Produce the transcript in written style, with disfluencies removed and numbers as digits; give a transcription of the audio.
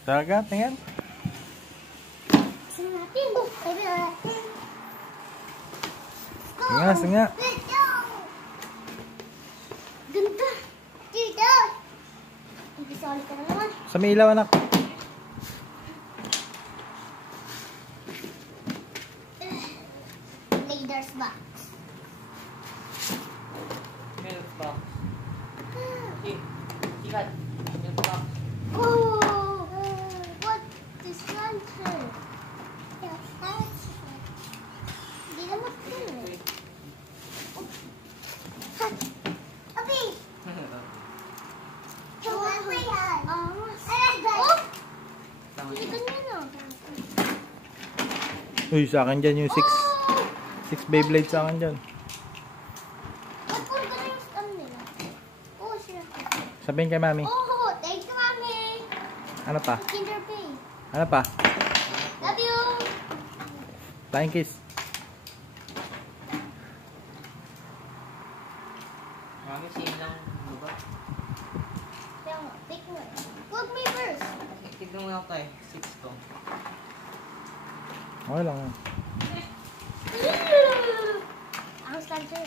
Talaga? Tingin. Sige natin. Sabi natin. Singa, singa. Dito. Ganda. Dito. Ibisali ka na naman. Sa may ilaw, anak. Leaders box. Milk box. Ikat. Milk box. Oh, what is lunch? Hindi naman ito. Abi! Hindi ganyan ah. Uy, sa akin dyan yung 6 Beyblade sa akin dyan. Ba't puro ganun yung stamp nila? Oo, sila. Sabihin kay mami. Oh, thank you, mami. Ano pa? Kinder Pay. Ano pa? Love you. Flying kiss. Mami, silang baba. Kaya nga, take mo. Huwag may verse. Tignan mo na tayo. 6 to. Okay lang yan. Ang stancer.